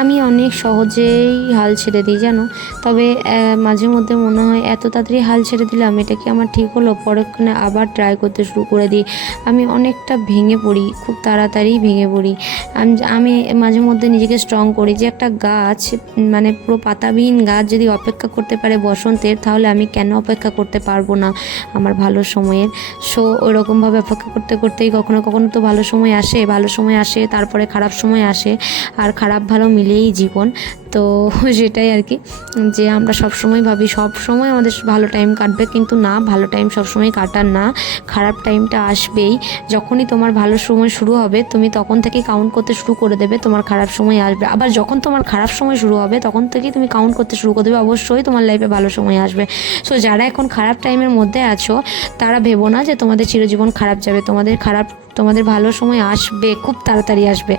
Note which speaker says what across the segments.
Speaker 1: আমি অনেক সহজেই হাল ছেড়ে দিই, জানো? তবে মাঝে মধ্যে মনে হয় এত তাড়াতাড়ি হাল ছেড়ে দিলাম, এটা কি আমার ঠিক হলো? পরক্ষণে আবার ট্রাই করতে শুরু করে দিই। আমি অনেকটা ভেঙে পড়ি, খুব তাড়াতাড়ি ভেঙে পড়ি। আমি মাঝে মধ্যে নিজেকে স্ট্রং করি যে একটা গাছ মানে পুরো পাতাবিহীন গাছ যদি অপেক্ষা করতে পারে বসন্তের, তাহলে আমি কেন অপেক্ষা করতে পারব না আমার ভালো সময়ের? সো ওইরকমভাবে অপেক্ষা করতে করতেই কখনো কখনো তো ভালো সময় আসে, ভালো সময় আসে, তারপরে খারাপ সময় আসে, আর খারাপ ভালো মিলিয়েই জীবন তো সেটাই আর কি, যে আমরা সব সময় ভাবি সব সময় আমাদের ভালো টাইম কাটবে, কিন্তু না, ভালো টাইম সব সময় কাটার না, খারাপ টাইমটা আসবেই। যখনই তোমার ভালো সময় শুরু হবে, তুমি তখন থেকেই কাউন্ট করতে শুরু করে দেবে, তোমার খারাপ সময় আসবে। আবার যখন তোমার খারাপ সময় শুরু হবে, তখন থেকেই তুমি কাউন্ট করতে শুরু করে দেবে, অবশ্যই তোমার লাইফে ভালো সময় আসবে। সো যারা এখন খারাপ টাইমের মধ্যে আছো, তারা ভেবো না যে তোমাদের চিরজীবন খারাপ যাবে, তোমাদের খারাপ, তোমাদের ভালো সময় আসবে, খুব তাড়াতাড়ি আসবে।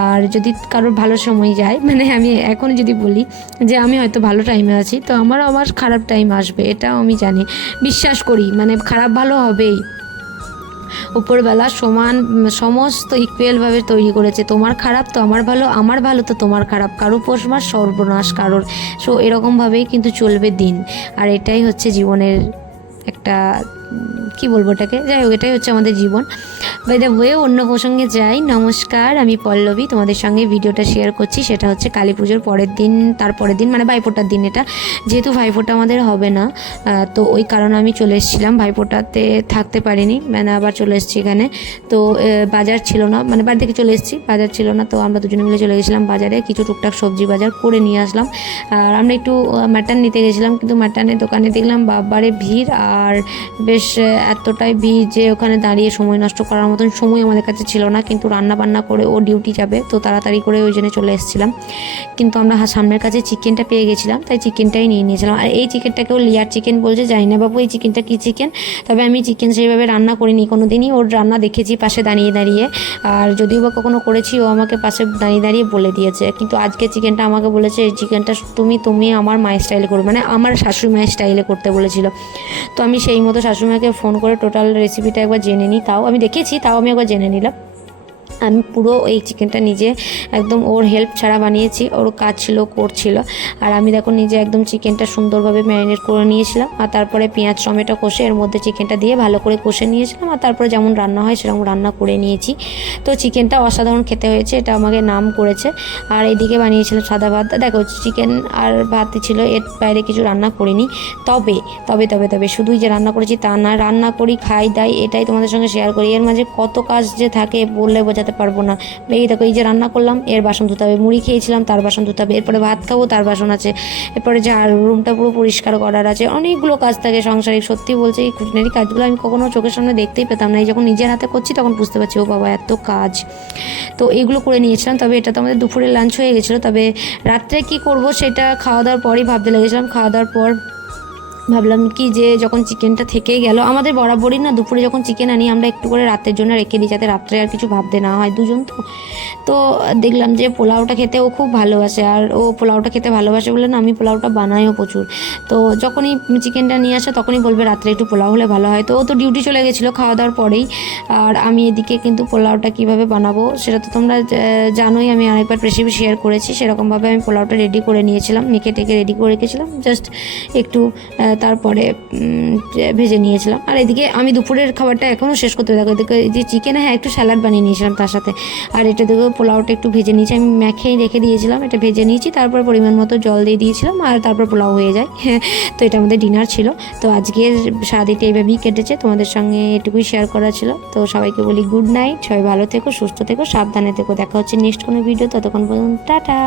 Speaker 1: আর যদি কারোর ভালো সময় যায় মানে আমি এখন যদি বলি যে আমি হয়তো ভালো টাইমে আছি, তো আমার আবার খারাপ টাইম আসবে, এটাও আমি জানি। বিশ্বাস করি মানে খারাপ ভালো হবেই। উপরবেলা সমান, সমস্ত ইকুয়ালভাবে তৈরি করেছে। তোমার খারাপ তো আমার ভালো আমার ভালো তো তোমার খারাপ। কারও পোষমার সর্বনাশ কারোর। সো এরকমভাবেই কিন্তু চলবে দিন। আর এটাই হচ্ছে জীবনের একটা কি বলব এটাকে যাই হোক, এটাই হচ্ছে আমাদের জীবন। বাই দ্য ওয়ে অন্য প্রসঙ্গে যাই। নমস্কার, আমি পল্লবী। তোমাদের সঙ্গে ভিডিওটা শেয়ার করছি। সেটা হচ্ছে কালী পুজোর পরের দিন, তার পরের দিন মানে ভাইফোঁটার দিন এটা। যেহেতু ভাইফোঁটা আমাদের হবে না তো ওই কারণে আমি চলে এসেছিলাম। ভাইফোঁটাতে থাকতে পারিনি মানে আবার চলে এসেছি এখানে। তো বাজার ছিল না মানে বাড়ি থেকে চলে এসেছি, বাজার ছিল না, তো আমরা দুজনে মিলে চলে গেছিলাম বাজারে। কিছু টুকটাক সবজি বাজার করে নিয়ে আসলাম। আর আমরা একটু মাটন নিতে গেছিলাম, কিন্তু মাটনের দোকানে দেখলাম বাবারে ভিড়, আর বেশ আহ, এতটাই ভিড় যে ওখানে দাঁড়িয়ে সময় নষ্ট করার মতন সময় আমাদের কাছে ছিল না। কিন্তু রান্না বান্না করে ও ডিউটি যাবে তো তাড়াতাড়ি করে ওই জন্য চলে এসেছিলাম। কিন্তু আমরা সামনের কাছে চিকেনটা পেয়ে গেছিলাম তাই চিকেনটাই নিয়ে নিয়েছিলাম। আর এই চিকেনটাকেও লিয়ার চিকেন বলছে জানি না বাবু এই চিকেনটা কী চিকেন তবে আমি চিকেন সেইভাবে রান্না করিনি কোনো দিনই ওর রান্না দেখেছি পাশে দাঁড়িয়ে দাঁড়িয়ে। আর যদিও বা কখনো করেছি ও আমাকে পাশে দাঁড়িয়ে দাঁড়িয়ে বলে দিয়েছে। কিন্তু আজকে চিকেনটা আমাকে বলেছে এই চিকেনটা তুমি তুমি আমার মায়ের স্টাইলে করবে মানে আমার শাশুড়ি মায়ের স্টাইলে করতে বলেছিল। তো আমি সেই মতো শাশুড়িমাকে ফোন করে টোটাল রেসিপিটা একবার জেনে নিই তাও আমি দেখেছি তাও আমি একবার জেনে নিলাম। আমি পুরো এই চিকেনটা নিজে একদম ওর হেল্প ছাড়া বানিয়েছি, ওর কাজ ছিল করছিল আর আমি দেখো নিজে একদম চিকেনটা সুন্দরভাবে ম্যারিনেট করে নিয়েছিলাম, আর তারপরে পেঁয়াজ, টমেটো কষে এর মধ্যে চিকেনটা দিয়ে ভালো করে কষে নিয়েছিলাম, আর তারপরে যেমন রান্না হয় সেরকম রান্না করে নিয়েছি। তো চিকেনটা অসাধারণ খেতে হয়েছে, এটা আমাকে নাম করেছে। আর এদিকে বানিয়েছিলাম সাদা ভাত। দেখো চিকেন আর ভাতই ছিল, এর বাইরে কিছু রান্না করিনি। তবে তবে তবে তবে শুধুই যে রান্না করেছি তা না, রান্না করি, খাই, দাই, এটাই তোমাদের সঙ্গে শেয়ার করি। এর মাঝে কত কাজ যে থাকে বললে বোঝাতে পারব না। এই দেখো, এই যে রান্না করলাম, এর বাসন ধুতে হবে, মুড়ি খেয়েছিলাম, তার বাসন ধুতে হবে, এরপরে ভাত খাব, তার বাসন আছে, এরপরে ঝাড় রুমটা পুরো পরিষ্কার করার আছে, অনেকগুলো কাজ থাকে সাংসারিক, সত্যি বলছি, এই খুঁটিনারি কাজগুলো আমি কখনো চোখের সামনে দেখতেই পেতাম না, এই যখন নিজের হাতে করছি তখন বুঝতে পারছি, ও বাবা, এত কাজ। তো এইগুলো করে নিয়েছিলাম, তবে এটা তো আমাদের দুপুরে লাঞ্চ হয়ে গেছিল, তবে রাত্রে কি করব সেটা খাওয়া দাওয়ার পরই ভাবতে লেগেছিলাম খাওয়া দাওয়ার পর ভাবলাম কি যে যখন চিকেনটা থেকেই গেল, আমাদের বরাবরই না দুপুরে যখন চিকেন আনি, আমরা একটু করে রাতের জন্য রেখে দিই যাতে রাত্রে আর কিছু ভাবতে না হয় দুজন তো। তো দেখলাম যে পোলাওটা খেতে ও খুব ভালোবাসে, আর ও পোলাওটা খেতে ভালোবাসে বলে না, আমি পোলাওটা বানাইও প্রচুর। তো যখনই চিকেনটা নিয়ে আসে তখনই বলবে রাত্রে একটু পোলাও হলে ভালো হয়। তো ও তো ডিউটি চলে গেছিল খাওয়া দাওয়ার পরেই, আর আমি এদিকে কিন্তু পোলাওটা কীভাবে বানাবো সেটা তো তোমরা জানোই আমি অনেকবার রেসিপি শেয়ার করেছি, সেরকমভাবে আমি পোলাওটা রেডি করে নিয়েছিলাম মেখে টেকে রেডি করে রেখেছিলাম জাস্ট একটু তারপরে ভেজে নিয়েছিলাম। আর এদিকে আমি দুপুরের খাবারটা এখনও শেষ করতে দেখো এদিকে যে চিকেন হ্যাঁ একটু স্যালাড বানিয়ে নিয়েছিলাম তার সাথে। আর এটা দেখো, পোলাওটা একটু ভেজে নিয়েছি। আমি মেখেই রেখে দিয়েছিলাম, এটা ভেজে নিয়েছি। তারপর পরিমাণ মতো জল দিয়ে দিয়েছিলাম, আর তারপর পোলাও হয়ে যায়। হ্যাঁ তো এটা আমাদের ডিনার ছিল। তো আজকের সারাদিনটা এইভাবেই কেটেছে। তোমাদের সঙ্গে এটুকুই শেয়ার করা ছিল। তো সবাইকে বলি গুড নাইট সবাই ভালো থেকো, সুস্থ থেকো, সাবধানে থেকো। দেখা হচ্ছে নেক্সট কোনো ভিডিও ততক্ষণ পর্যন্ত, টাটা।